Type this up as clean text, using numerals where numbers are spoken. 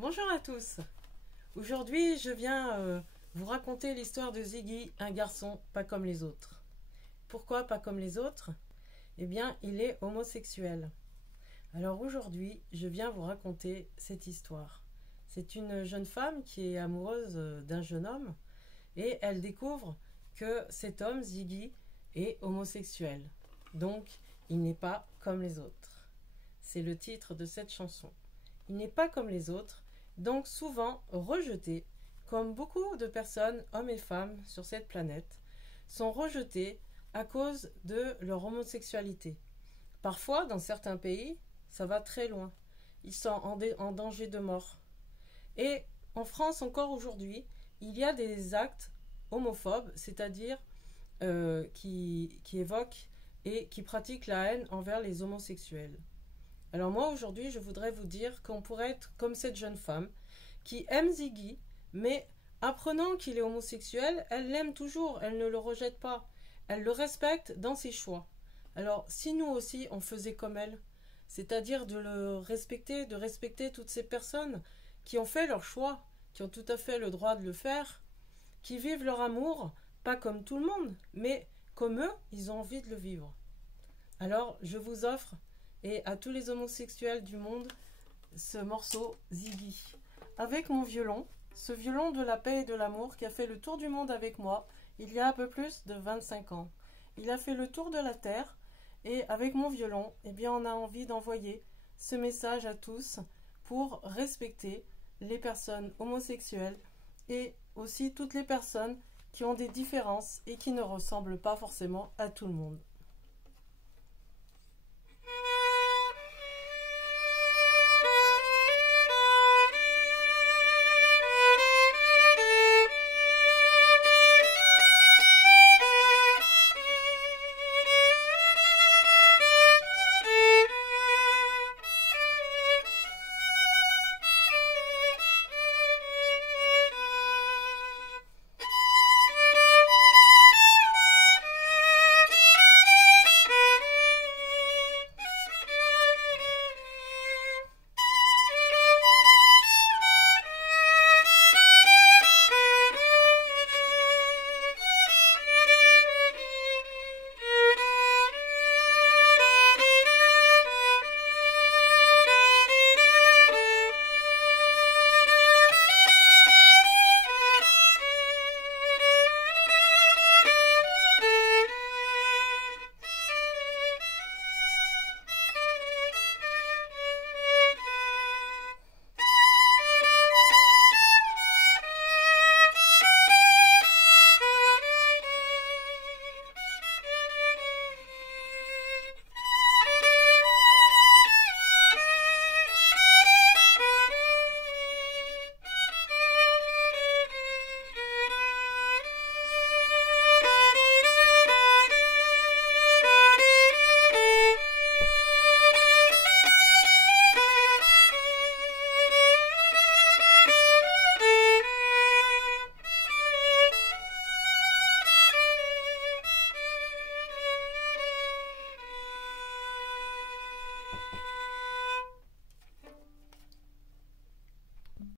Bonjour à tous. Aujourd'hui, je viens vous raconter l'histoire de Ziggy, un garçon pas comme les autres. Pourquoi pas comme les autres? Eh bien, il est homosexuel. Alors aujourd'hui, je viens vous raconter cette histoire. C'est une jeune femme qui est amoureuse d'un jeune homme et elle découvre que cet homme, Ziggy, est homosexuel. Donc, il n'est pas comme les autres. C'est le titre de cette chanson. Il n'est pas comme les autres, donc souvent rejeté, comme beaucoup de personnes, hommes et femmes, sur cette planète, sont rejetés à cause de leur homosexualité. Parfois, dans certains pays, ça va très loin. Ils sont en danger de mort. Et en France, encore aujourd'hui, il y a des actes homophobes, c'est-à-dire qui évoquent et qui pratiquent la haine envers les homosexuels. Alors moi, aujourd'hui, je voudrais vous dire qu'on pourrait être comme cette jeune femme qui aime Ziggy, mais apprenant qu'il est homosexuel, elle l'aime toujours, elle ne le rejette pas. Elle le respecte dans ses choix. Alors, si nous aussi, on faisait comme elle, c'est-à-dire de le respecter, de respecter toutes ces personnes qui ont fait leur choix, qui ont tout à fait le droit de le faire, qui vivent leur amour, pas comme tout le monde, mais comme eux, ils ont envie de le vivre. Alors, je vous offre, et à tous les homosexuels du monde, ce morceau Ziggy. Avec mon violon, ce violon de la paix et de l'amour qui a fait le tour du monde avec moi il y a un peu plus de 25 ans. Il a fait le tour de la terre et avec mon violon, eh bien, on a envie d'envoyer ce message à tous pour respecter les personnes homosexuelles et aussi toutes les personnes qui ont des différences et qui ne ressemblent pas forcément à tout le monde.